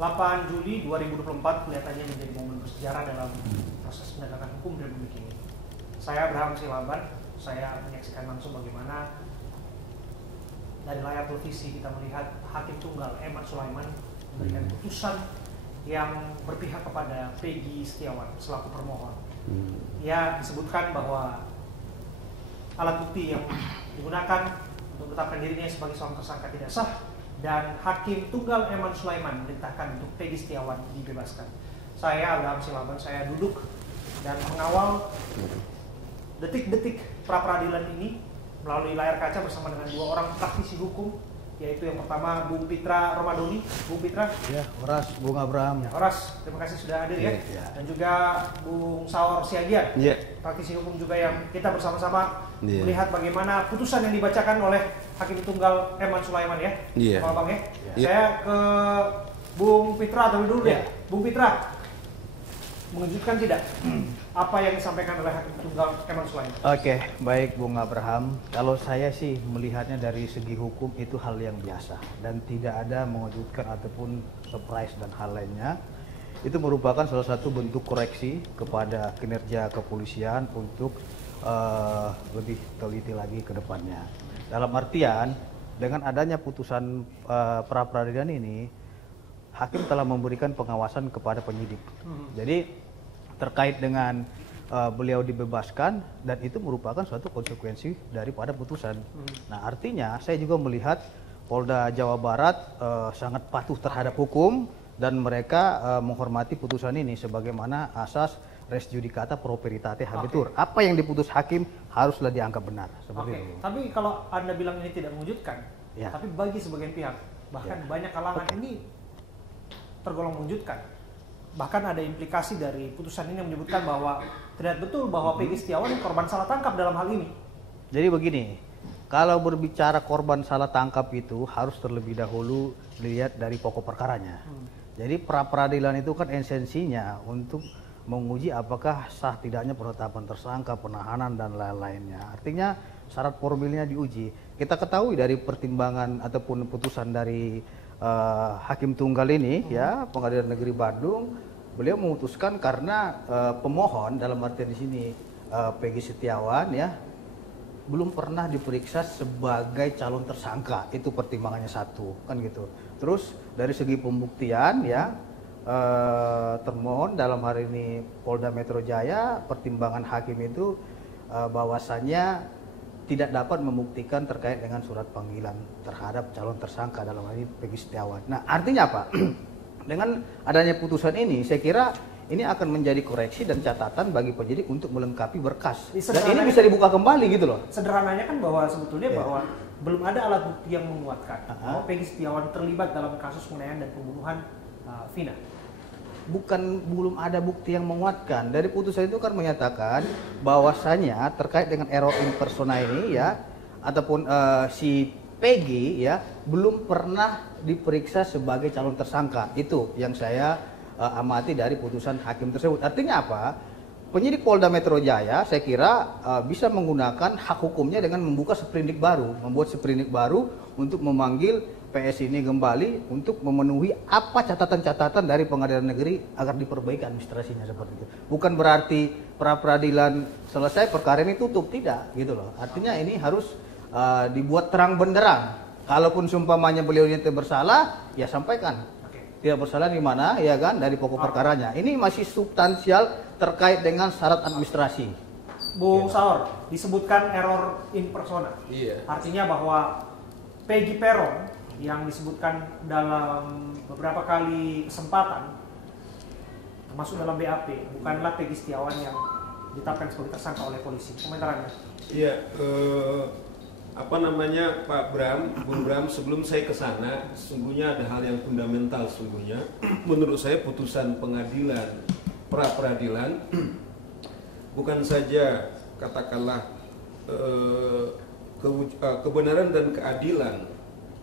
8 Juli 2024 kelihatannya menjadi momen bersejarah dalam proses penegakan hukum di Republik ini. Saya Abraham Silaban, saya menyaksikan langsung bagaimana dari layar televisi kita melihat Hakim Tunggal Eman Sulaiman memberikan putusan yang berpihak kepada Peggy Setiawan selaku permohon. Ya, disebutkan bahwa alat bukti yang digunakan untuk menetapkan dirinya sebagai seorang tersangka tidak sah, dan Hakim Tunggal Eman Sulaiman memerintahkan untuk Peggy Setiawan dibebaskan. Saya Abraham Silaban, saya duduk dan mengawal detik-detik pra-peradilan ini melalui layar kaca bersama dengan dua orang praktisi hukum, yaitu yang pertama Bung Pitra Romadoni. Bung Pitra. Ya, Horas, Bung Abraham. Ya, Horas, terima kasih sudah hadir ya. Dan juga Bung Saur Siagian, praktisi hukum juga yang kita bersama-sama melihat bagaimana putusan yang dibacakan oleh Hakim Tunggal Eman Sulaiman ya. Bang ya. Saya ke Bung Pitra terlebih dulu ya. Bung Pitra, mengejutkan tidak apa yang disampaikan oleh Hakim Tunggal Eman Sulaiman? Oke, baik Bung Abraham. Kalau saya sih melihatnya dari segi hukum itu hal yang biasa dan tidak ada mengejutkan ataupun surprise dan hal lainnya. Itu merupakan salah satu bentuk koreksi kepada kinerja kepolisian untuk lebih teliti lagi ke depannya. Dalam artian, dengan adanya putusan pra-peradilan ini, hakim telah memberikan pengawasan kepada penyidik. Jadi terkait dengan beliau dibebaskan, dan itu merupakan suatu konsekuensi daripada putusan. Nah, artinya saya juga melihat Polda Jawa Barat sangat patuh terhadap hukum dan mereka menghormati putusan ini sebagaimana asas res judicata pro veritate habetur. Apa yang diputus hakim haruslah dianggap benar. Seperti itu. Tapi kalau Anda bilang ini tidak mengejutkan, tapi bagi sebagian pihak, bahkan banyak kalangan ini tergolong mengejutkan. Bahkan ada implikasi dari putusan ini yang menyebutkan bahwa terlihat betul bahwa Peggy Setiawan korban salah tangkap dalam hal ini. Jadi begini, kalau berbicara korban salah tangkap itu harus terlebih dahulu lihat dari pokok perkaranya. Jadi pra-peradilan itu kan esensinya untuk menguji apakah sah tidaknya penetapan tersangka, penahanan dan lain-lainnya. Artinya syarat formilnya diuji. Kita ketahui dari pertimbangan ataupun putusan dari Hakim Tunggal ini ya, Pengadilan Negeri Bandung, beliau memutuskan karena pemohon dalam artian di sini Peggy Setiawan ya belum pernah diperiksa sebagai calon tersangka. Itu pertimbangannya satu kan gitu. Terus dari segi pembuktian ya, termohon dalam hari ini Polda Metro Jaya, pertimbangan hakim itu bahwasannya tidak dapat membuktikan terkait dengan surat panggilan terhadap calon tersangka dalam hal ini Peggy Setiawan. Nah, artinya apa? Dengan adanya putusan ini, saya kira ini akan menjadi koreksi dan catatan bagi penyidik untuk melengkapi berkas. Dan ini bisa dibuka kembali gitu loh. Sederhananya kan bahwa sebetulnya bahwa belum ada alat bukti yang menguatkan bahwa Peggy Setiawan terlibat dalam kasus penganiayaan dan pembunuhan Vina. Bukan belum ada bukti yang menguatkan. Dari putusan itu kan menyatakan bahwasanya terkait dengan error in persona ini ya, ataupun si Peggy ya belum pernah diperiksa sebagai calon tersangka. Itu yang saya amati dari putusan hakim tersebut. Artinya apa? Penyidik Polda Metro Jaya saya kira bisa menggunakan hak hukumnya dengan membuka sprindik baru, membuat sprindik baru untuk memanggil PS ini kembali untuk memenuhi apa catatan-catatan dari pengadilan negeri agar diperbaiki administrasinya seperti itu. Bukan berarti pra-peradilan selesai perkara ini tutup, tidak gitu loh. Artinya ini harus dibuat terang benderang. Kalaupun seumpamanya beliau ini bersalah, ya sampaikan. Tidak bersalah di mana, ya kan, dari pokok perkaranya. Ini masih substansial terkait dengan syarat administrasi. Bung Saur, disebutkan error in persona. Artinya bahwa Peggy Peron yang disebutkan dalam beberapa kali kesempatan termasuk dalam BAP bukanlah Peggy Setiawan yang ditetapkan sebagai tersangka oleh polisi. Komentarannya? Iya, Pak Bram, Bung Bram, sebelum saya ke sana, sesungguhnya ada hal yang fundamental sesungguhnya. Menurut saya putusan pengadilan pra-peradilan bukan saja katakanlah kebenaran dan keadilan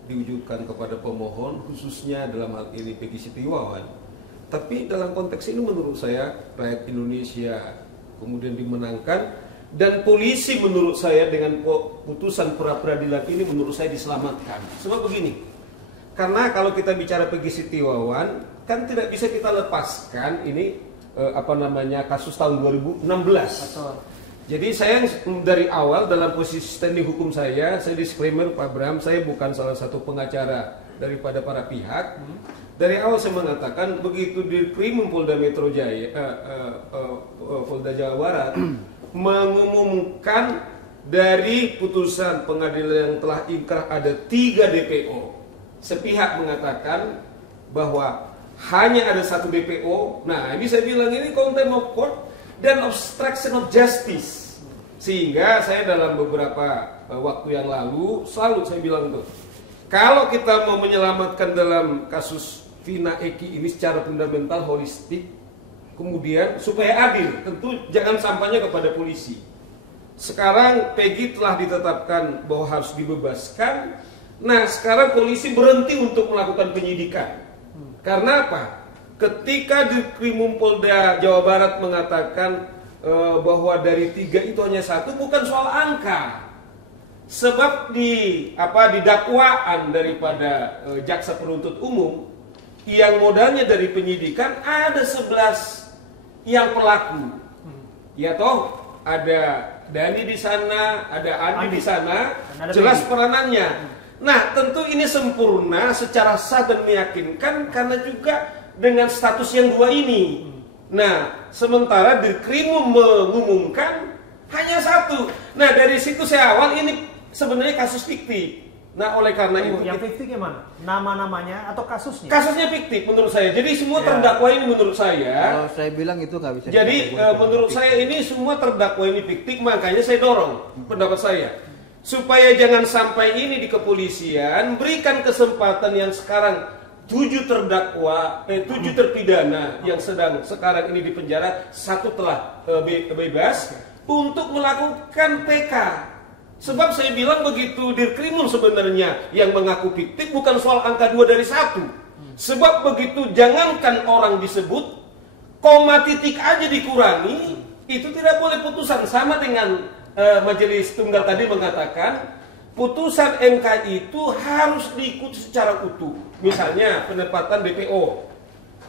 diwujudkan kepada pemohon, khususnya dalam hal ini Peggy Setiawan. Tapi dalam konteks ini menurut saya rakyat Indonesia kemudian dimenangkan, dan polisi menurut saya dengan putusan pra-peradilan ini menurut saya diselamatkan. Sebab begini, Karena kalau kita bicara Peggy Setiawan, kan tidak bisa kita lepaskan ini kasus tahun 2016. Betul. Jadi saya dari awal dalam posisi standing hukum saya disclaimer Pak Bram, saya bukan salah satu pengacara daripada para pihak. Dari awal saya mengatakan begitu di Krimum Polda Metro Jaya, Polda Jawa Barat mengumumkan dari putusan pengadilan yang telah inkrah ada 3 DPO. Sepihak mengatakan bahwa hanya ada 1 DPO. Nah, ini saya bilang ini contempt of court dan obstruction of justice. Sehingga saya dalam beberapa waktu yang lalu selalu saya bilang tuh, kalau kita mau menyelamatkan dalam kasus Vina Eki ini secara fundamental, holistik, kemudian supaya adil, tentu jangan sampainya kepada polisi. Sekarang Peggy telah ditetapkan bahwa harus dibebaskan. Nah, sekarang polisi berhenti untuk melakukan penyidikan. Karena apa? Ketika di Krimum Polda Jawa Barat mengatakan bahwa dari 3 itu hanya 1, bukan soal angka. Sebab di dakwaan daripada jaksa penuntut umum yang modalnya dari penyidikan ada 11 yang pelaku. Ya toh, ada Dani di sana, ada Andi di sana, jelas peranannya. Nah, tentu ini sempurna secara sah dan meyakinkan karena juga dengan status yang 2 ini. Nah, sementara di Krimum mengumumkan hanya 1. Nah, dari situ saya awal ini sebenarnya kasus fiktif. Nah, oleh karena itu yang fiktif gimana? Nama-namanya atau kasusnya? Kasusnya fiktif menurut saya. Jadi semua terdakwa ini menurut saya. Kalau saya bilang itu nggak bisa. Jadi menurut saya ini semua terdakwa ini fiktif, makanya saya dorong pendapat saya supaya jangan sampai ini di kepolisian berikan kesempatan yang sekarang 7 terdakwa, 7 terpidana yang sedang sekarang ini di penjara, 1 telah bebas untuk melakukan PK. Sebab saya bilang begitu Dirkrimun sebenarnya yang mengaku fiktif bukan soal angka 2 dari 1. Sebab begitu jangankan orang disebut, koma titik aja dikurangi, itu tidak boleh putusan. Sama dengan majelis tunggal tadi mengatakan, putusan MK itu harus diikuti secara utuh. Misalnya penempatan DPO.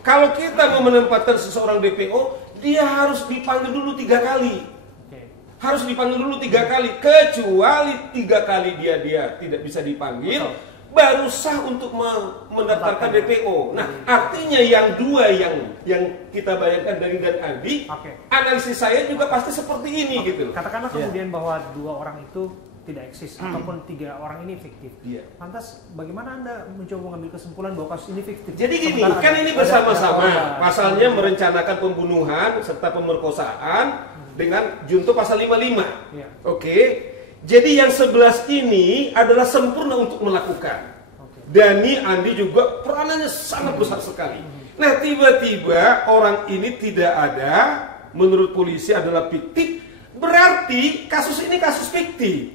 Kalau kita mau menempatkan seseorang DPO, dia harus dipanggil dulu 3 kali. Harus dipanggil dulu 3 kali, kecuali 3 kali dia tidak bisa dipanggil, baru sah untuk mendaftarkan DPO. Nah, artinya yang 2 yang kita bayangkan dari dan Andi, analisis saya juga pasti seperti ini gitu. Katakanlah kemudian bahwa 2 orang itu tidak eksis ataupun 3 orang ini fiktif. Lantas bagaimana Anda mencoba mengambil kesimpulan bahwa kasus ini fiktif? Jadi gini, kan ini bersama-sama, pasalnya merencanakan pembunuhan serta pemerkosaan dengan junto pasal 55. Oke. Jadi yang 11 ini adalah sempurna untuk melakukan. Dani, Andi juga peranannya sangat besar sekali. Nah, tiba-tiba orang ini tidak ada, menurut polisi adalah fiktif, berarti kasus ini kasus fiktif.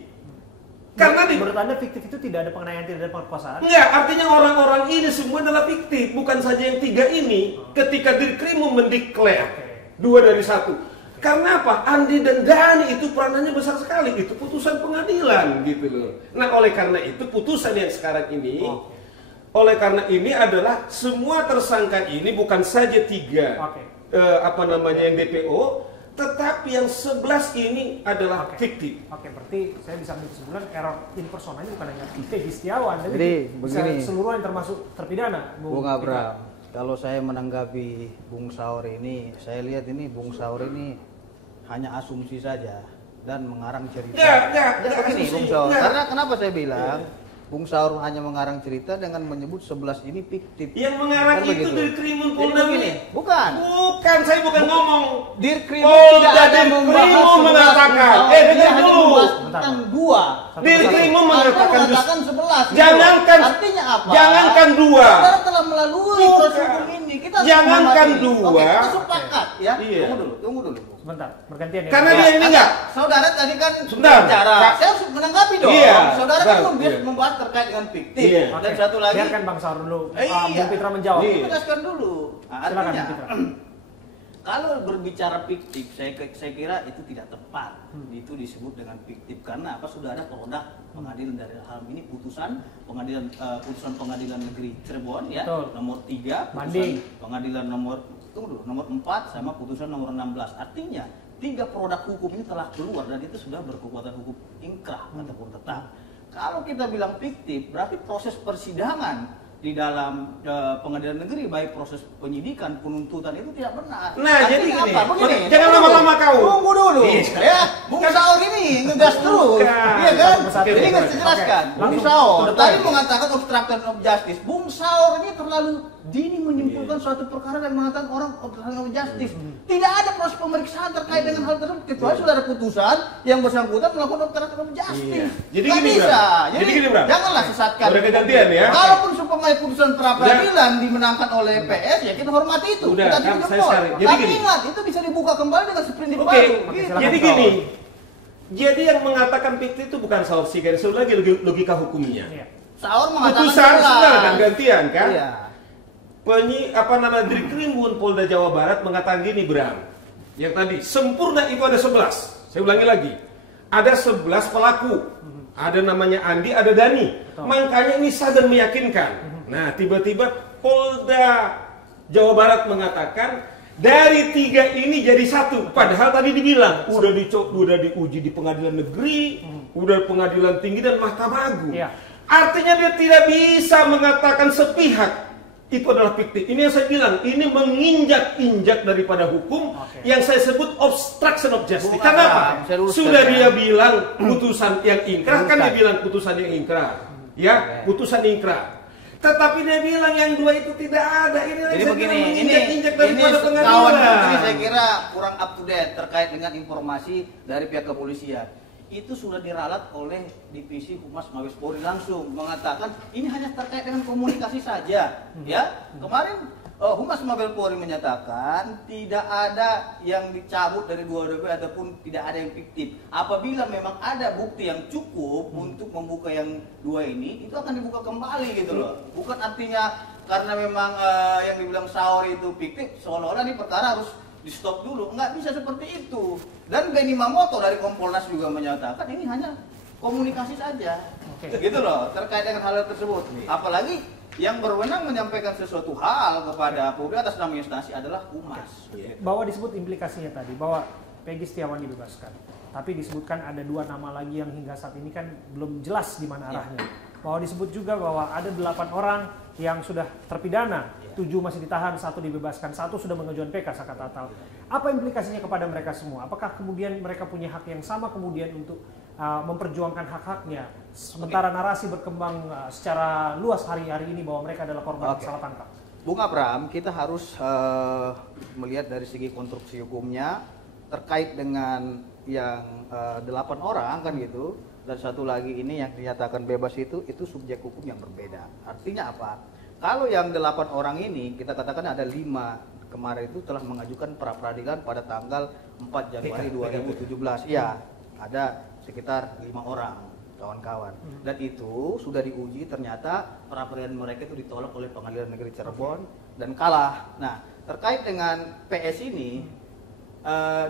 Karena menurut Anda fiktif itu tidak ada penganiayaan, tidak ada pemerkosaan? Enggak, artinya orang-orang ini semua adalah fiktif, bukan saja yang 3 ini. Ketika Dirkrimum mendeklar 2 dari 1. Karena apa? Andi dan Dani itu peranannya besar sekali. Itu putusan pengadilan gitu loh. Nah, oleh karena itu putusan yang sekarang ini, oleh karena ini adalah semua tersangka ini bukan saja 3 yang DPO, tetapi yang 11 ini adalah fiktif. Berarti saya bisa ambil kesimpulan error in persona ini bukan hanya Peggy Setiawan, jadi begini, seluruh yang termasuk terpidana. Bung Abram, kalau saya menanggapi Bung Saur ini, saya lihat ini Bung Saur ini hanya asumsi saja dan mengarang cerita. Begini Bung Saur, karena kenapa saya bilang Bung Saur hanya mengarang cerita dengan menyebut 11 ini fiktif. Yang mengarang kan itu Dirkrimum Polda ini. Bukan, saya bukan ngomong. Dirkrimum tidak ada membahas mengatakan. Dengar dulu. Tentang 2. Dirkrimum mengatakan 11. Jangankan. Artinya apa? Jangankan 2. Saudara telah melalui proses hukum ini. Kita jangankan 2. Kita sepakat ya. Iya. Tunggu dulu. Sebentar, bergantian ya. Karena dia ini enggak. Saudara tadi kan bicara. Saya harus menanggapi dong. Saudara kan membahas terkait dengan fiktif. Dan satu lagi. Biarkan Bang Saur dulu. Bung Pitra menjawab. Tegaskan dulu. Silakan Bung Pitra. Kalau berbicara fiktif, saya kira itu tidak tepat. Itu disebut dengan fiktif karena apa? Sudah ada produk pengadilan dari hal ini, putusan pengadilan negeri Cirebon ya, nomor 3, putusan pengadilan nomor 4 sama putusan nomor 16. Artinya 3 produk hukum ini telah keluar dan itu sudah berkekuatan hukum inkrah ataupun tetap. Kalau kita bilang fiktif, berarti proses persidangan di dalam pengadilan negeri, baik proses penyidikan, penuntutan itu tidak benar. Nah, jadi gini, begini, jangan lama-lama kau. Tunggu dulu. Ya, Bung Saur ini ngegas terus. Iya kan? Ini kan dijelaskan. Bung Saur tadi mengatakan obstruction of justice. Bung Saur ini terlalu dini menyimpulkan suatu perkara dan mengatakan orang obstruction of justice. Tidak ada proses pemeriksaan terkait dengan hal tersebut kecuali sudah ada putusan yang bersangkutan melakukan obstruction of justice. Jadi gini, Bram. Jadi gini, Bram. Janganlah sesatkan. Udah kegantian ya. Kalaupun supaya putusan pra-peradilan dimenangkan oleh PS, ya kita hormati itu. Udah, kita kan, saya sekali. Jadi tapi gini. ingat, itu bisa dibuka kembali dengan seprindik Oke, baru. Gitu. jadi gini. Jadi yang mengatakan fiktif itu bukan Saur Sigaris, itu lagi logika hukumnya. Saur mengatakan Putusan sudah kan gantian kan? Iya. Dirkrimpun Polda Jawa Barat mengatakan gini, Bram. Yang tadi sempurna itu ada 11. Saya ulangi lagi. Ada 11 pelaku. Ada namanya Andi, ada Dani. Makanya ini sah dan meyakinkan. Nah, tiba-tiba Polda Jawa Barat mengatakan dari 3 ini jadi 1. Padahal tadi dibilang udah diuji di pengadilan negeri, udah pengadilan tinggi dan Mahkamah Agung. Artinya dia tidak bisa mengatakan sepihak itu adalah fiktif. Ini yang saya bilang, ini menginjak-injak daripada hukum yang saya sebut obstruction of justice. Kenapa? Sudah dia bilang putusan yang ingkrah, kan dia bilang putusan yang ingkrah. Ya, putusan ingkrah. Tetapi dia bilang yang 2 itu tidak ada. Ini jadi begini, menginjak-injak daripada pengadilan. Kawan ini saya kira kurang up to date terkait dengan informasi dari pihak kepolisian. Itu sudah diralat oleh Divisi Humas Mabes Polri langsung mengatakan ini hanya terkait dengan komunikasi saja. Ya, kemarin Humas Mabes Polri menyatakan tidak ada yang dicabut dari 2 DP ataupun tidak ada yang fiktif. Apabila memang ada bukti yang cukup untuk membuka yang 2 ini, itu akan dibuka kembali gitu loh. Bukan artinya karena memang yang dibilang Saur itu fiktif, seolah-olah ini perkara harus di stop dulu. Nggak bisa seperti itu. Dan Benny Mamoto dari Kompolnas juga menyatakan ini hanya komunikasi saja. Gitu loh, terkait dengan hal tersebut. Apalagi yang berwenang menyampaikan sesuatu hal kepada publik atas nama instansi adalah Humas. Bahwa disebut implikasinya tadi bahwa Peggy Setiawan dibebaskan. Tapi disebutkan ada 2 nama lagi yang hingga saat ini kan belum jelas di mana arahnya. Bahwa disebut juga bahwa ada 8 orang yang sudah terpidana, 7 masih ditahan, 1 dibebaskan, 1 sudah mengajukan PK Saka Tatal. Apa implikasinya kepada mereka semua? Apakah kemudian mereka punya hak yang sama kemudian untuk memperjuangkan hak-haknya? Sementara narasi berkembang secara luas hari-hari ini bahwa mereka adalah korban salah tangkap. Bung Abram, kita harus melihat dari segi konstruksi hukumnya terkait dengan yang 8 orang kan gitu. Dan 1 lagi ini yang dinyatakan bebas itu subjek hukum yang berbeda. Artinya apa? Kalau yang 8 orang ini kita katakan ada 5 kemarin itu telah mengajukan pra-peradilan pada tanggal 4 Januari 2017. Iya, ada sekitar 5 orang kawan-kawan. Dan itu sudah diuji, ternyata pra-peradilan mereka itu ditolak oleh Pengadilan Negeri Cirebon dan kalah. Nah, terkait dengan PS ini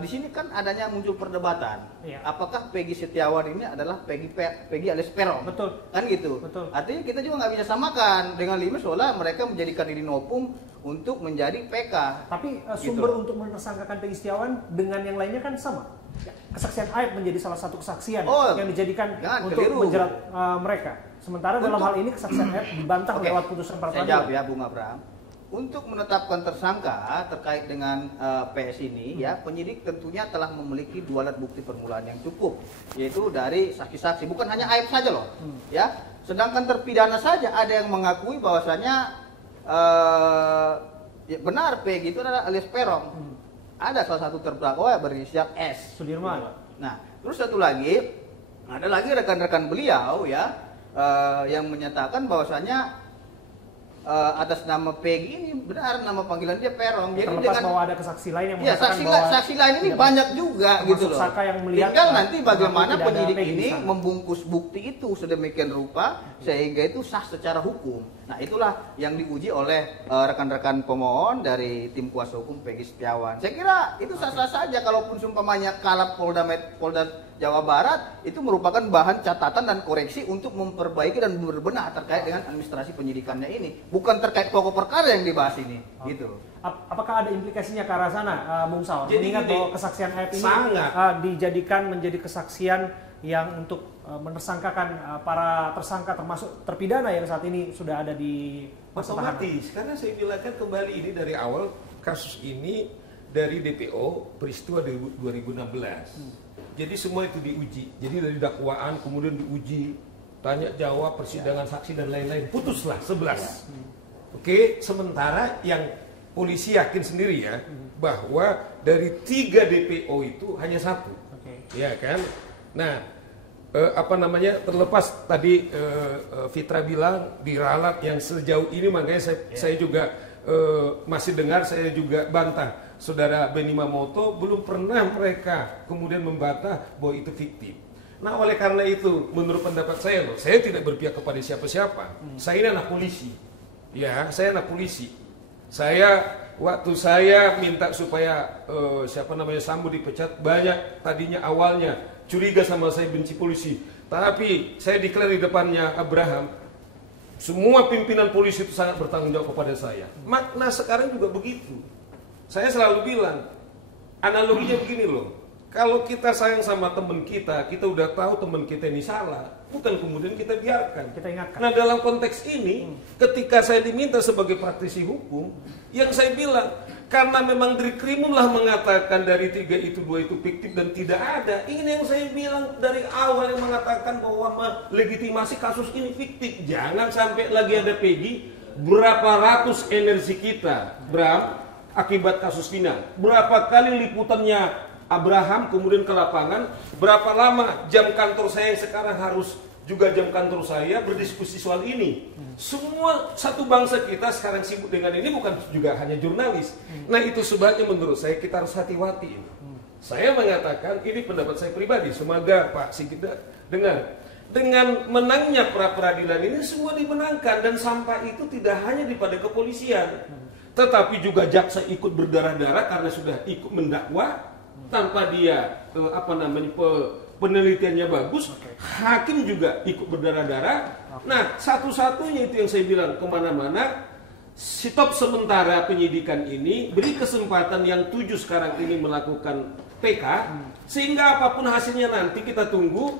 di sini kan adanya muncul perdebatan. Apakah Peggy Setiawan ini adalah Peggy alias Peron? Betul. Kan gitu. Betul. Artinya kita juga nggak bisa samakan dengan 5 soalnya mereka menjadikan diri nopung untuk menjadi PK. Tapi sumber untuk menersangkakan Peggy Setiawan dengan yang lainnya kan sama. Kesaksian Aib menjadi salah satu kesaksian yang dijadikan untuk menjerat mereka. Sementara dalam hal ini kesaksian Aib dibantah lewat putusan pra-peradilan. Saya jawab ya, Bung Abraham. Untuk menetapkan tersangka terkait dengan PS ini, ya penyidik tentunya telah memiliki 2 alat bukti permulaan yang cukup, yaitu dari saksi-saksi, bukan hanya Aib saja loh, ya. Sedangkan terpidana saja ada yang mengakui bahwasanya ya benar Peggy itu adalah alias Peron. Ada salah satu terdakwa berinisial S. Sudirman. Nah, terus satu lagi, ada lagi rekan-rekan beliau ya yang menyatakan bahwasanya atas nama Peggy ini benar nama panggilan dia Peron. Jadi terlepas dengan bahwa ada kesaksi lain yang ya, mengatakan bahwa saksi lain ini banyak juga gitu loh. Saka yang melihat tinggal nanti bagaimana tidak ada penyidik Peggy di ini sana. membungkus bukti itu sedemikian rupa sehingga itu sah secara hukum. Nah itulah yang diuji oleh rekan-rekan pemohon dari tim kuasa hukum Peggy Setiawan. Saya kira itu sah-sah saja kalaupun sumpamanya kalah Polda Jawa Barat itu merupakan bahan catatan dan koreksi untuk memperbaiki dan berbenah terkait dengan administrasi penyidikannya ini, bukan terkait pokok perkara yang dibahas ini. Gitu. Apakah ada implikasinya ke arah sana, Bung Saur? Jadi Mengingat gini, bahwa kesaksian Ayat ini sangat. dijadikan menjadi kesaksian yang untuk menersangkakan para tersangka termasuk terpidana yang saat ini sudah ada di masa tahanan. Otomatis, karena saya bilang kan kembali ini dari awal kasus ini dari DPO peristiwa 2016. Jadi semua itu diuji. Jadi dari dakwaan kemudian diuji, tanya jawab, persidangan saksi dan lain-lain. Putuslah 11. Oke, sementara yang polisi yakin sendiri ya bahwa dari 3 DPO itu hanya 1. Ya kan? Nah, terlepas tadi Fitra bilang diralat yang sejauh ini, makanya saya juga masih dengar, saya juga bantah Saudara Benny Mamoto belum pernah mereka kemudian membantah bahwa itu fiktif. Nah oleh karena itu menurut pendapat saya loh, saya tidak berpihak kepada siapa-siapa. Saya ini anak polisi, ya saya anak polisi. Waktu saya minta supaya Sambo dipecat, banyak tadinya awalnya curiga sama saya, benci polisi. Tapi saya declare di depannya Abraham, semua pimpinan polisi itu sangat bertanggung jawab kepada saya. Makna sekarang juga begitu. Saya selalu bilang, analoginya begini loh. Kalau kita sayang sama teman kita udah tahu teman kita ini salah, bukan kemudian kita biarkan. Kita ingatkan. Nah dalam konteks ini, ketika saya diminta sebagai praktisi hukum, yang saya bilang, karena memang dari Krimun lah mengatakan dari 3 itu 2 itu fiktif dan tidak ada. Ini yang saya bilang dari awal yang mengatakan bahwa melegitimasi kasus ini fiktif. Jangan sampai lagi ada Peggy, berapa ratus energi kita, Bram, akibat kasus Vina. Berapa kali liputannya Abraham kemudian ke lapangan, berapa lama jam kantor saya yang sekarang harus juga jam kantor saya berdiskusi soal ini. Semua satu bangsa kita sekarang sibuk dengan ini, bukan juga hanya jurnalis. Nah itu sebabnya menurut saya kita harus hati-hati. Saya mengatakan, ini pendapat saya pribadi, semoga Pak Sigit dengar. Dengan menangnya pra-peradilan ini semua dimenangkan, dan sampai itu tidak hanya pada kepolisian, tetapi juga jaksa ikut berdarah-darah karena sudah ikut mendakwa tanpa dia penelitiannya bagus. Hakim juga ikut berdarah-darah. Nah, satu-satunya itu yang saya bilang kemana-mana, stop sementara penyidikan ini, beri kesempatan yang 7 sekarang ini melakukan PK, sehingga apapun hasilnya nanti kita tunggu.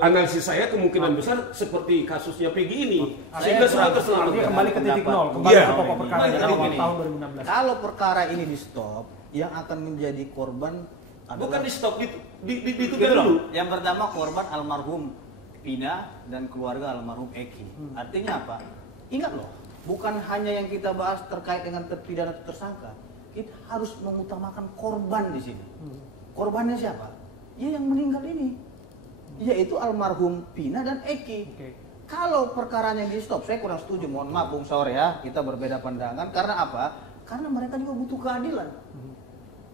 Analisis saya kemungkinan besar seperti kasusnya Peggy ini, sehingga semua terselamatkan. Kembali ke titik nol, kembali ke pokok perkara di awal tahun 2016. Kalau perkara ini di stop, yang akan menjadi korban Bukan di stop, ditunda gitu dulu. Yang pertama korban almarhum Pina dan keluarga almarhum Eki. Artinya apa? Ingat loh, bukan hanya yang kita bahas terkait dengan terpidana atau tersangka, kita harus mengutamakan korban di sini. Korbannya siapa? Ya yang meninggal ini, yaitu almarhum Pina dan Eki. Kalau perkaranya di stop, saya kurang setuju. Mohon maaf Bung Saur ya, kita berbeda pandangan. Karena apa? Karena mereka juga butuh keadilan.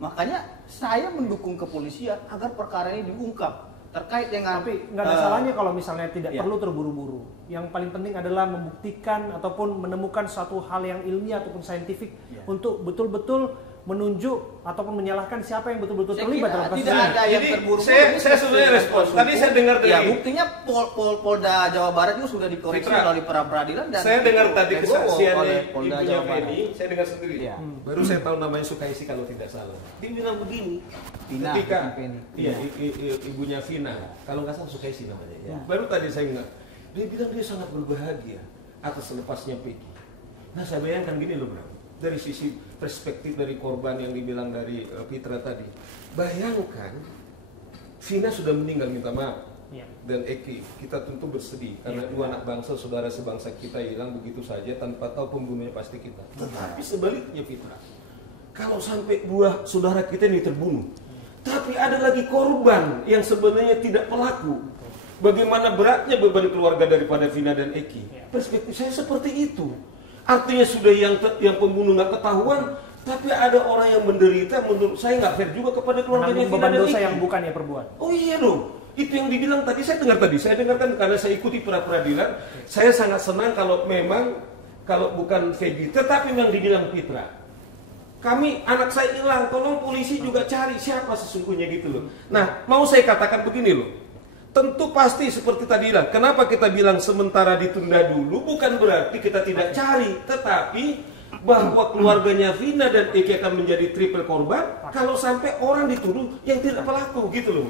Makanya saya mendukung kepolisian agar perkara ini diungkap terkait dengan. Tapi nggak ada salahnya kalau misalnya tidak perlu terburu-buru. Yang paling penting adalah membuktikan ataupun menemukan suatu hal yang ilmiah ataupun saintifik untuk betul-betul menunjuk ataupun menyalahkan siapa yang betul-betul terlibat dalam kasus ini. Tidak ada yang Jadi, terburu-buru. saya sebenarnya respon. Tadi saya dengar dari buktinya Polda Jawa Barat juga sudah dikoreksi melalui peradilan dan saya dengar tadi kesaksian Polda ibunya Jawa Barat. Feni, saya dengar sendiri. Ya. Baru saya tahu namanya Sukaisi kalau tidak salah. Dia bilang begini, Vina, ketika Feni. iya ibunya Vina, kalau nggak salah Sukaisi namanya. Ya. Ya. Baru tadi saya dengar, dia bilang dia sangat berbahagia atas lepasnya Peggy. Nah saya bayangkan gini loh bro, dari sisi perspektif dari korban yang dibilang dari Fitra tadi, bayangkan Vina sudah meninggal, minta maaf, dan Eki, kita tentu bersedih karena dua anak bangsa, saudara sebangsa kita hilang begitu saja tanpa tahu pembunuhnya pasti kita. Tetapi sebaliknya Fitra, kalau sampai dua saudara kita ini terbunuh, tapi ada lagi korban yang sebenarnya tidak pelaku, bagaimana beratnya beban keluarga daripada Vina dan Eki. Perspektif saya seperti itu. Artinya sudah yang pembunuh nggak ketahuan, tapi ada orang yang menderita. Menurut saya nggak fair juga kepada keluarganya Vina beban dan dosa Iki. yang bukan ya perbuat. Oh iya dong, itu yang dibilang tadi. Saya dengarkan karena saya ikuti peradilan. Saya sangat senang kalau bukan Vegi, tetapi memang dibilang Fitra. Anak saya hilang, tolong polisi juga cari siapa sesungguhnya gitu loh. Nah, mau saya katakan begini loh. Tentu pasti seperti tadi bilang, kenapa kita bilang sementara ditunda dulu, bukan berarti kita tidak cari, tetapi bahwa keluarganya Vina dan Eki akan menjadi triple korban kalau sampai orang dituduh yang tidak pelaku gitu loh.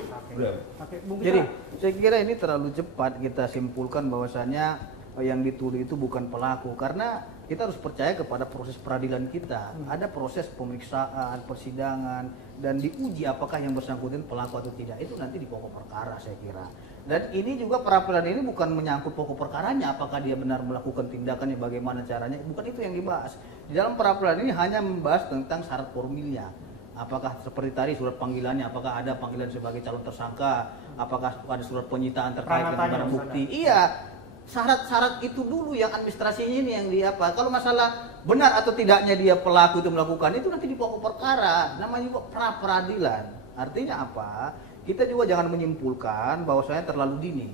Jadi saya kira ini terlalu cepat kita simpulkan bahwasannya yang dituduh itu bukan pelaku, karena kita harus percaya kepada proses peradilan kita. Ada proses pemeriksaan, persidangan, dan diuji apakah yang bersangkutan pelaku atau tidak. Itu nanti di pokok perkara saya kira. Dan ini juga peradilan ini bukan menyangkut pokok perkaranya, apakah dia benar melakukan tindakannya, bagaimana caranya. Bukan itu yang dibahas. Di dalam peradilan ini hanya membahas tentang syarat formilnya. Apakah seperti tadi surat panggilannya, apakah ada panggilan sebagai calon tersangka, apakah ada surat penyitaan terkait dengan barang bukti. Iya. Syarat-syarat itu dulu yang administrasinya ini yang dia apa. Kalau masalah benar atau tidaknya dia pelaku itu melakukan itu nanti di pokok perkara. Namanya juga pra peradilan. Artinya apa? Kita juga jangan menyimpulkan bahwasanya terlalu dini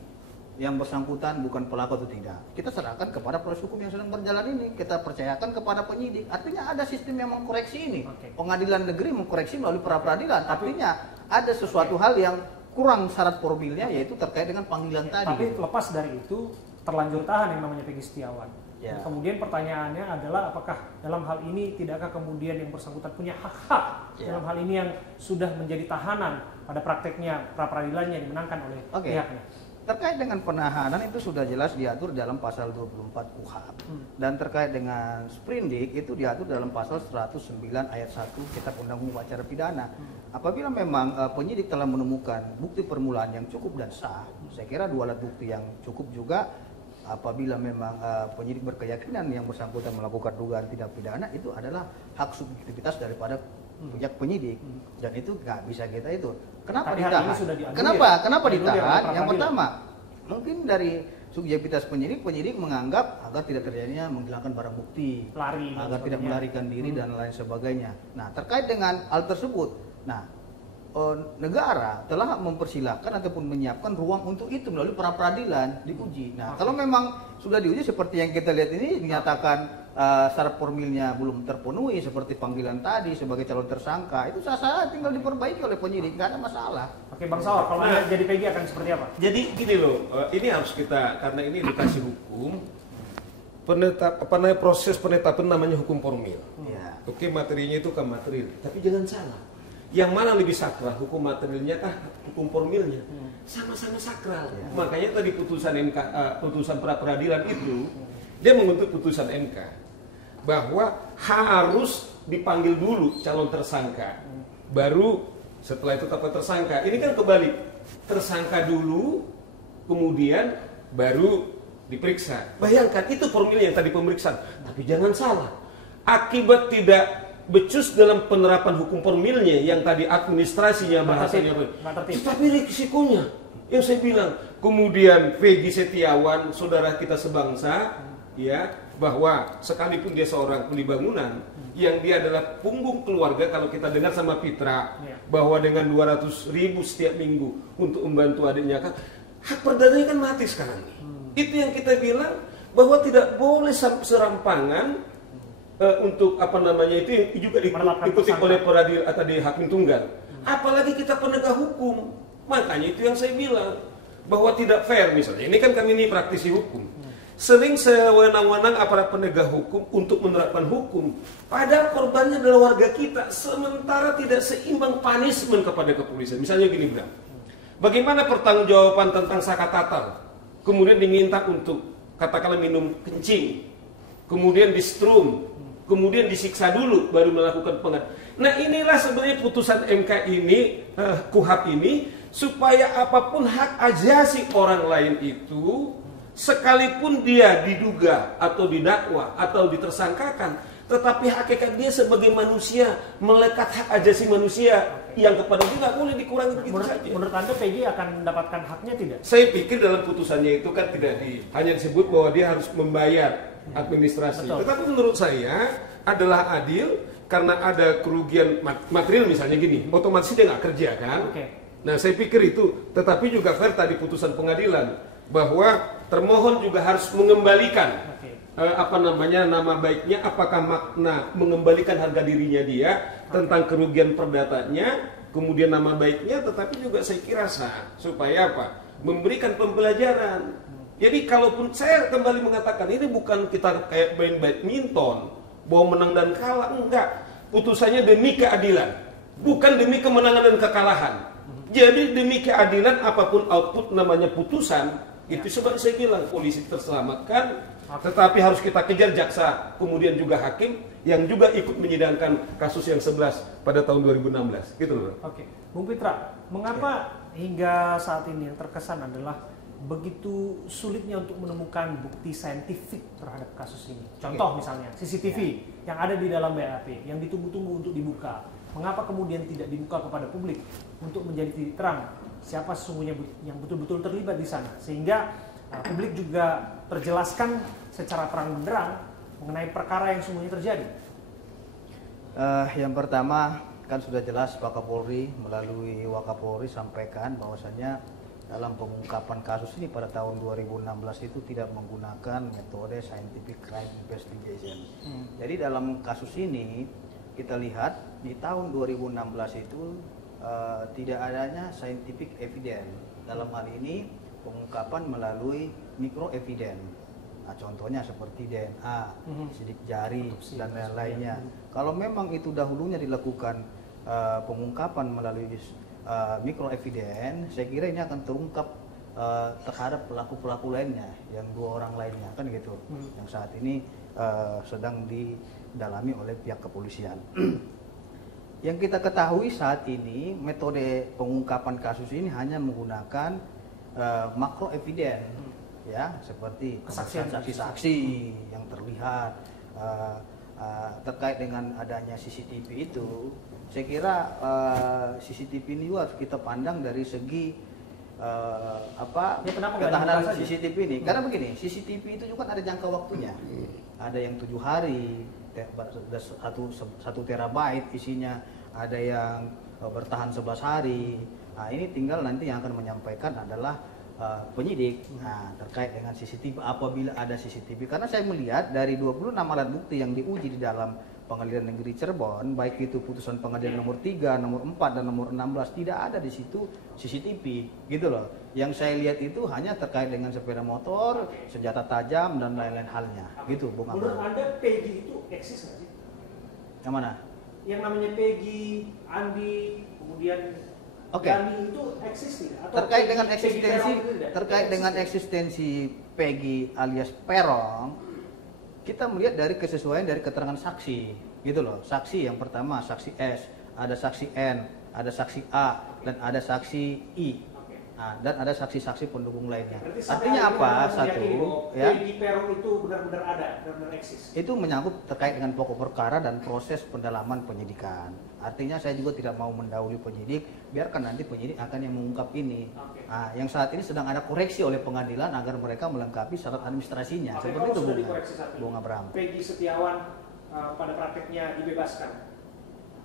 yang bersangkutan bukan pelaku atau tidak. Kita serahkan kepada proses hukum yang sedang berjalan ini. Kita percayakan kepada penyidik. Artinya ada sistem yang mengkoreksi ini. Pengadilan negeri mengkoreksi melalui pra peradilan. Artinya ada sesuatu hal yang kurang syarat formilnya, yaitu terkait dengan panggilan tadi. Tapi lepas dari itu, terlanjur tahan yang namanya Peggy Setiawan. Ya. Kemudian pertanyaannya adalah apakah dalam hal ini tidakkah kemudian yang bersangkutan punya hak-hak dalam hal ini yang sudah menjadi tahanan pada prakteknya pra peradilannya dimenangkan oleh pihaknya. Terkait dengan penahanan itu sudah jelas diatur dalam pasal 24 KUHP. Dan terkait dengan sprindik itu diatur dalam pasal 109 ayat 1 Kitab Undang-Undang Acara Pidana. Apabila memang penyidik telah menemukan bukti permulaan yang cukup dan sah, saya kira dua alat bukti yang cukup juga. Apabila memang penyidik berkeyakinan yang bersangkutan melakukan dugaan tindak pidana, itu adalah hak subjektivitas daripada pihak penyidik, dan itu nggak bisa kita itu. Kenapa ditahan? Kenapa ditahan? Yang pertama, mungkin dari subjektivitas penyidik menganggap agar tidak terjadinya menghilangkan barang bukti, agar tidak melarikan diri dan lain sebagainya. Nah, terkait dengan hal tersebut, negara telah mempersilahkan ataupun menyiapkan ruang untuk itu melalui pra peradilan diuji. Nah, kalau memang sudah diuji seperti yang kita lihat ini dinyatakan syarat formilnya belum terpenuhi seperti panggilan tadi sebagai calon tersangka, itu sah-sah tinggal diperbaiki oleh penyidik, nggak ada masalah. Oke, Bang Saur, kalau jadi Peggy akan seperti apa? Jadi gini loh, ini harus kita, karena ini edukasi hukum, proses penetapan namanya hukum formil. Ya. Oke, materinya itu kan material, tapi jangan salah. Yang mana lebih sakral, hukum materialnya kah, hukum formilnya? Sama-sama sakral. Ya. Makanya tadi putusan MK, putusan pra peradilan itu, dia mengutuk putusan MK bahwa harus dipanggil dulu calon tersangka, baru setelah itu tetapkan tersangka. Ini kan kebalik, tersangka dulu, kemudian baru diperiksa. Bayangkan itu formilnya yang tadi pemeriksaan. Tapi jangan salah, akibat tidak becus dalam penerapan hukum formilnya yang tadi administrasinya bahasanya, tetapi risikonya yang saya bilang, kemudian Peggy Setiawan, saudara kita sebangsa, ya, bahwa sekalipun dia seorang kuli bangunan, yang dia adalah punggung keluarga. Kalau kita dengar sama Fitra bahwa dengan 200.000 setiap minggu untuk membantu adiknya, kan hak perdananya kan mati sekarang. Itu yang kita bilang bahwa tidak boleh serampangan untuk apa namanya itu juga diikuti oleh peradilan atau di hakim tunggal. Apalagi kita penegak hukum. Makanya itu yang saya bilang bahwa tidak fair misalnya. Ini kan kami ini praktisi hukum. Sering sewenang-wenang aparat penegak hukum untuk menerapkan hukum. Padahal korbannya adalah warga kita. Sementara tidak seimbang punishment kepada kepolisian. Misalnya gini, Bram. Bagaimana pertanggungjawaban tentang Saka Tatal? Kemudian diminta untuk katakanlah minum kencing. Kemudian di strum. Kemudian disiksa dulu baru melakukan pengadilan. Nah, inilah sebenarnya putusan MK ini, KUHP ini, supaya apapun hak ajasi orang lain itu, sekalipun dia diduga atau didakwa atau ditersangkakan, tetapi hakikat dia sebagai manusia melekat hak ajasi manusia yang kepada dia nggak boleh dikurangi begitu saja. Menurut Anda Peggy akan mendapatkan haknya tidak? Saya pikir dalam putusannya itu kan tidak hanya disebut bahwa dia harus membayar administrasi. Betul. Tetapi menurut saya adalah adil karena ada kerugian material misalnya gini, otomatis dia nggak kerja kan. Nah saya pikir itu, tetapi juga fair tadi putusan pengadilan bahwa termohon juga harus mengembalikan nama baiknya, apakah makna mengembalikan harga dirinya dia tentang kerugian perdatanya, kemudian nama baiknya, tetapi juga saya kira sah supaya apa? Memberikan pembelajaran. Jadi kalaupun saya kembali mengatakan ini bukan kita kayak main badminton, bahwa menang dan kalah, enggak. Putusannya demi keadilan, bukan demi kemenangan dan kekalahan. Jadi demi keadilan apapun output namanya putusan, itu sebab saya bilang polisi terselamatkan, tetapi harus kita kejar jaksa, kemudian juga hakim yang juga ikut menyidangkan kasus yang 11 pada tahun 2016, gitu loh. Oke, Bung Pitra, mengapa hingga saat ini yang terkesan adalah begitu sulitnya untuk menemukan bukti saintifik terhadap kasus ini? Contoh misalnya CCTV yang ada di dalam BAP yang ditunggu-tunggu untuk dibuka. Mengapa kemudian tidak dibuka kepada publik untuk menjadi titik terang siapa sesungguhnya yang betul-betul terlibat di sana, sehingga publik juga terjelaskan secara terang benderang mengenai perkara yang sesungguhnya terjadi? Yang pertama kan sudah jelas Pak Kapolri melalui Wakapolri sampaikan bahwasannya dalam pengungkapan kasus ini pada tahun 2016 itu tidak menggunakan metode scientific crime investigation. Jadi dalam kasus ini kita lihat di tahun 2016 itu tidak adanya scientific evidence. Dalam hal ini pengungkapan melalui micro evidence. Nah, contohnya seperti DNA, sidik jari dan lain-lainnya. Kalau memang itu dahulunya dilakukan pengungkapan melalui micro evidence, saya kira ini akan terungkap terhadap pelaku-pelaku lainnya, yang 2 orang lainnya kan gitu, yang saat ini sedang didalami oleh pihak kepolisian. Yang kita ketahui saat ini metode pengungkapan kasus ini hanya menggunakan makro evidence, ya, seperti saksi-saksi yang terlihat terkait dengan adanya CCTV itu. Saya kira CCTV ini harus kita pandang dari segi ketahanan CCTV ini. Karena begini, CCTV itu juga ada jangka waktunya. Ada yang 7 hari, 1 terabyte isinya, ada yang bertahan 11 hari. Nah, ini tinggal nanti yang akan menyampaikan adalah penyidik terkait dengan CCTV apabila ada CCTV. Karena saya melihat dari 26 alat bukti yang diuji di dalam Pengadilan Negeri Cirebon, baik itu putusan pengadilan nomor 3, nomor 4 dan nomor 16, tidak ada di situ CCTV, gitu loh. Yang saya lihat itu hanya terkait dengan sepeda motor, senjata tajam dan lain-lain halnya, gitu, Bung Abang. Menurut Anda Peggy itu eksis nggak sih? Yang mana? Yang namanya Peggy, Andi, kemudian Dani itu eksis tidak? Atau terkait dengan eksistensi Peggy alias Perong, kita melihat dari kesesuaian dari keterangan saksi, gitu loh. Saksi yang pertama saksi S, ada saksi N, ada saksi A, dan ada saksi I, dan ada saksi-saksi pendukung lainnya. Artinya apa? Satu, ya, Peggy Perong itu benar-benar ada, benar-benar eksis. Itu menyangkut terkait dengan pokok perkara dan proses pendalaman penyidikan. Artinya saya juga tidak mau mendahului penyidik, biarkan nanti penyidik akan yang mengungkap ini. Nah, yang saat ini sedang ada koreksi oleh pengadilan agar mereka melengkapi syarat administrasinya. Seperti itu, Bung Abraham. Peggy Setiawan pada prakteknya dibebaskan.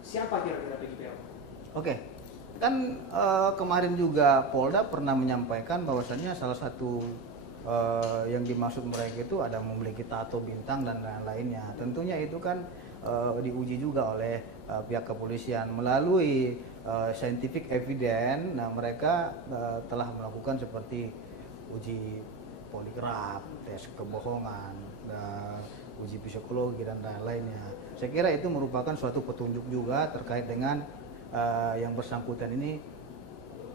Siapa kira-kira Peggy Perong? Oke, kan kemarin juga Polda pernah menyampaikan bahwasannya salah satu yang dimaksud mereka itu ada memiliki tato bintang dan lain-lainnya. Tentunya itu kan diuji juga oleh pihak kepolisian melalui scientific evidence. Nah, mereka telah melakukan seperti uji poligraf, tes kebohongan, uji psikologi dan lain-lainnya. Saya kira itu merupakan suatu petunjuk juga terkait dengan yang bersangkutan ini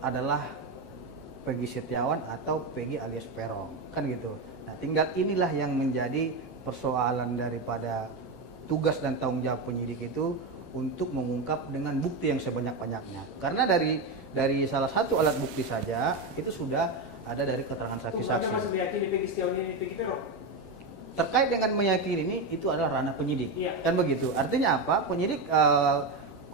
adalah Peggy Setiawan atau Peggy alias Perong, kan gitu. Nah, tinggal inilah yang menjadi persoalan daripada tugas dan tanggung jawab penyidik itu untuk mengungkap dengan bukti yang sebanyak-banyaknya. Karena dari salah satu alat bukti saja itu sudah ada dari keterangan saksi-saksi. Anda masih meyakini Peggy Setiawan ini Peggy Perong? terkait dengan meyakini ini itu adalah ranah penyidik. Iya. Kan begitu. Artinya apa? Penyidik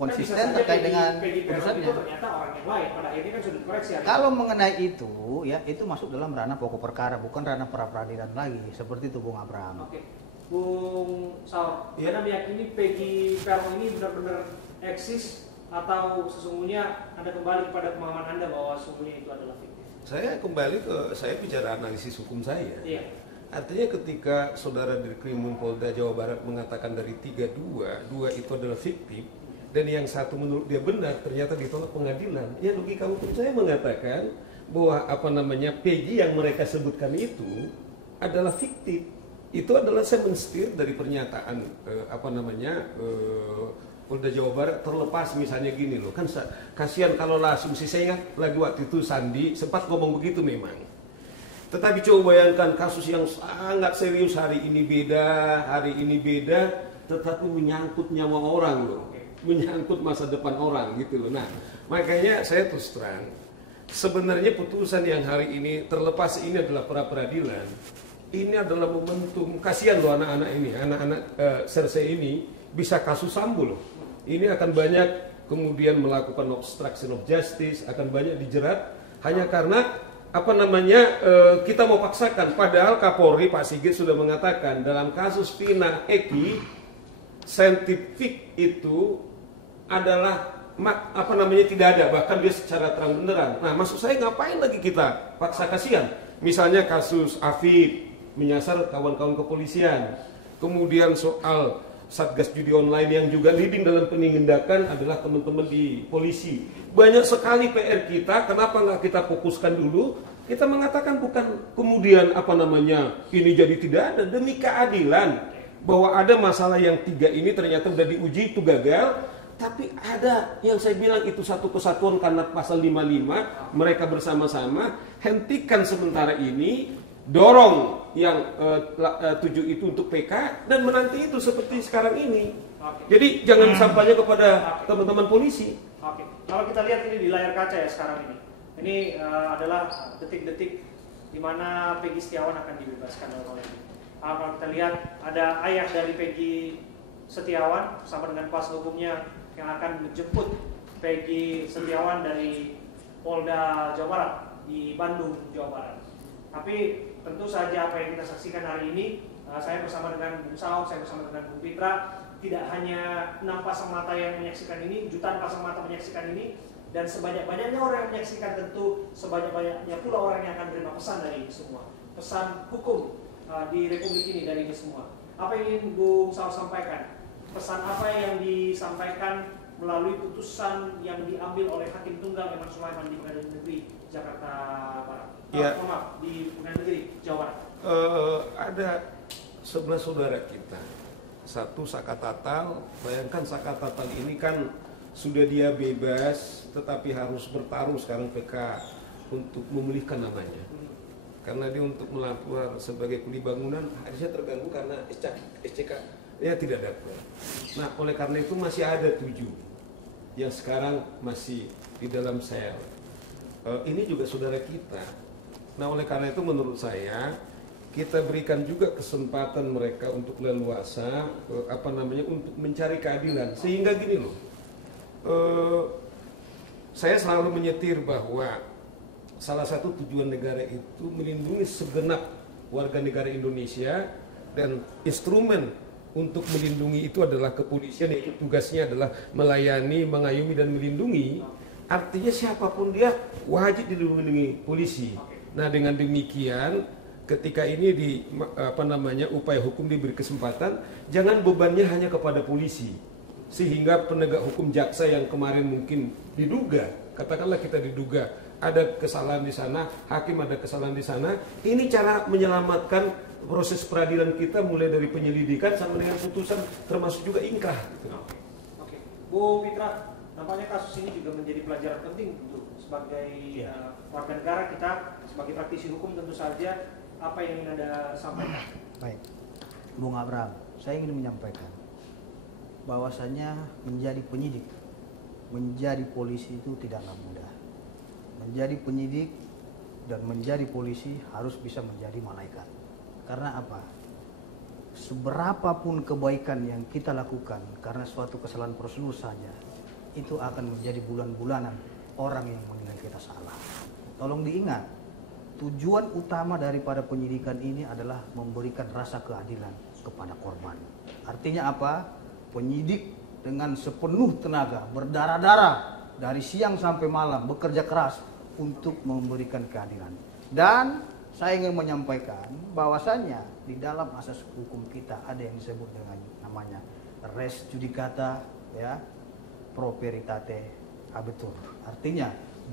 konsisten Kan bisa saja terkait dengan Peggy Peron putusannya. itu ternyata orang yang lain, pada akhirnya kan sudah dikoreksi. Kalau mengenai itu, ya itu masuk dalam ranah pokok perkara, bukan ranah pra peradilan lagi. Seperti itu, Bung Abraham. Oke, Bung Saur, Ya. Anda meyakini Peggy Peron ini benar-benar eksis atau sesungguhnya Anda kembali kepada pemahaman Anda bahwa sesungguhnya itu adalah fiktif? Saya kembali saya bicara analisis hukum saya. Iya. Artinya ketika saudara dari Krimum Polda Jawa Barat mengatakan dari 3 2 itu adalah fiktif, dan yang satu menurut dia benar, ternyata ditolak pengadilan. Ya logika hukum saya mengatakan bahwa Peggy yang mereka sebutkan itu adalah fiktif. Itu adalah saya menstir dari pernyataan Polda Jawa Barat, terlepas misalnya gini loh, kan kasihan kalau asumsi, saya ingat lagi waktu itu Sandi sempat ngomong begitu memang. Tetapi coba bayangkan kasus yang sangat serius, hari ini beda, tetapi menyangkut nyawa orang loh, menyangkut masa depan orang gitu loh. Nah, makanya saya terus terang, sebenarnya putusan yang hari ini terlepas ini adalah pra peradilan, ini adalah momentum. Kasihan loh anak-anak ini, anak-anak Serse ini bisa kasus Sambo loh. Ini akan banyak kemudian melakukan obstruction of justice, akan banyak dijerat hanya karena kita mau paksakan. Padahal Kapolri Pak Sigit sudah mengatakan dalam kasus Vina Eki, saintifik itu adalah tidak ada, bahkan dia secara terang benderang. Nah, maksud saya ngapain lagi kita paksa, kasihan. Misalnya kasus Afif menyasar kawan-kawan kepolisian, kemudian soal Satgas Judi Online yang juga leading dalam penindakan adalah teman-teman di polisi. Banyak sekali PR kita, kenapa nggak kita fokuskan dulu? Kita mengatakan bukan kemudian ini jadi tidak ada, demi keadilan. Bahwa ada masalah yang 3 ini ternyata sudah diuji itu gagal, tapi ada yang saya bilang itu satu kesatuan karena pasal 55, mereka bersama-sama hentikan sementara ini, dorong yang 7 itu untuk PK, dan menanti itu seperti sekarang ini. Oke. Jadi jangan sampainya kepada teman-teman polisi. Oke. Kalau kita lihat ini di layar kaca ya sekarang ini adalah detik-detik di mana Peggy Setiawan akan dibebaskan oleh ini. Kalau kita lihat ada ayah dari Peggy Setiawan bersama dengan kuasa hukumnya yang akan menjemput Peggy Setiawan dari Polda Jawa Barat di Bandung, Jawa Barat. Tapi tentu saja apa yang kita saksikan hari ini, saya bersama dengan Bung Saur, saya bersama dengan Bung Pitra, tidak hanya 6 pasang mata yang menyaksikan ini, jutaan pasang mata menyaksikan ini, dan sebanyak-banyaknya orang yang menyaksikan, tentu sebanyak-banyaknya pula orang yang akan menerima pesan dari ini semua, pesan hukum di Republik ini dari ini semua. Apa yang ingin Bung Saur sampaikan? Pesan apa yang disampaikan melalui putusan yang diambil oleh Hakim Tunggal Eman Sulaiman di Pengadilan Negeri Jakarta Barat? Ya. Di Pengadilan Negeri Jawa Barat. Ada 11 saudara kita, satu Saka Tatal. Bayangkan Saka Tatal ini kan sudah dia bebas, tetapi harus bertaruh sekarang PK untuk memulihkan namanya. Karena dia untuk melapor sebagai kuli bangunan harusnya terganggu karena SCK ya tidak dapat. Nah, oleh karena itu masih ada 7 yang sekarang masih di dalam sel. Ini juga saudara kita. Nah, oleh karena itu menurut saya kita berikan juga kesempatan mereka untuk leluasa untuk mencari keadilan. Sehingga gini loh, saya selalu menyetir bahwa salah satu tujuan negara itu melindungi segenap warga negara Indonesia, dan instrumen untuk melindungi itu adalah kepolisian, yaitu tugasnya adalah melayani, mengayomi dan melindungi. Artinya siapapun dia wajib dilindungi polisi. Nah, dengan demikian ketika ini upaya hukum diberi kesempatan, jangan bebannya hanya kepada polisi, sehingga penegak hukum jaksa yang kemarin mungkin diduga, katakanlah kita diduga ada kesalahan di sana, hakim ada kesalahan di sana. Ini cara menyelamatkan proses peradilan kita, mulai dari penyelidikan sampai dengan putusan, termasuk juga ingkrah. Oke. Bu Pitra, nampaknya kasus ini juga menjadi pelajaran penting untuk sebagai warga negara kita, sebagai praktisi hukum tentu saja. Apa yang ingin Anda sampaikan? Baik, Bung Abraham, saya ingin menyampaikan bahwasannya menjadi penyidik, menjadi polisi itu tidaklah mudah. Menjadi penyidik dan menjadi polisi harus bisa menjadi malaikat. Karena apa? seberapapun kebaikan yang kita lakukan karena suatu kesalahan prosedur saja, itu akan menjadi bulan-bulanan orang yang menilai kita salah. Tolong diingat, tujuan utama daripada penyidikan ini adalah memberikan rasa keadilan kepada korban. Artinya apa? Penyidik dengan sepenuh tenaga, berdarah-darah dari siang sampai malam, bekerja keras untuk memberikan keadilan. Dan saya ingin menyampaikan bahwasannya di dalam asas hukum kita ada yang disebut dengan namanya res judicata, ya, pro veritate habetur. Artinya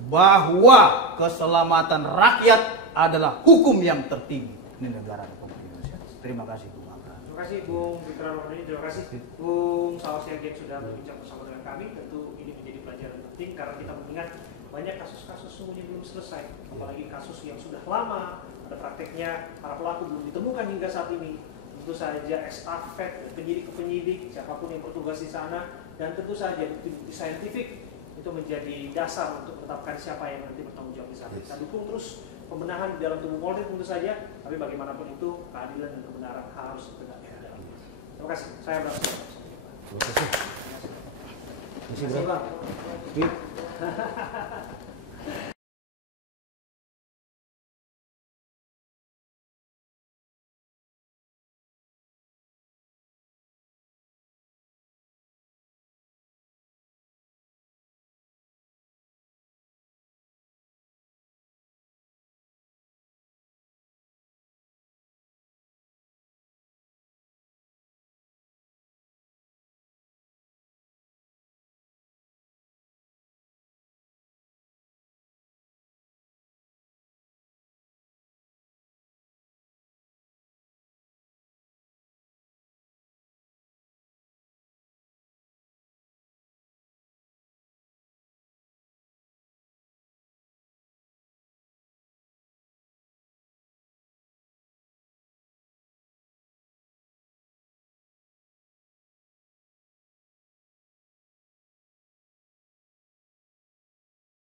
bahwa keselamatan rakyat adalah hukum yang tertinggi di negara Republik Indonesia. Terima kasih Bung Abraham. Terima kasih Bung Fitra Rohani, terima kasih Bung Saus Siagian sudah berbincang bersama dengan kami. Tentu ini menjadi pelajaran penting karena kita mengingat banyak kasus-kasus sungguhnya belum selesai, apalagi kasus yang sudah lama, ada prakteknya para pelaku belum ditemukan hingga saat ini. Tentu saja estafet penyidik ke penyidik, siapapun yang bertugas di sana, dan tentu saja bukti-bukti saintifik itu menjadi dasar untuk menetapkan siapa yang nanti bertanggung jawab di sana. Kita dukung terus pembenahan di dalam tubuh Polri tentu saja, tapi bagaimanapun itu keadilan dan kebenaran harus tegak di dalam. Terima kasih. Saya berhasil. Terima kasih. Terima kasih, Bang.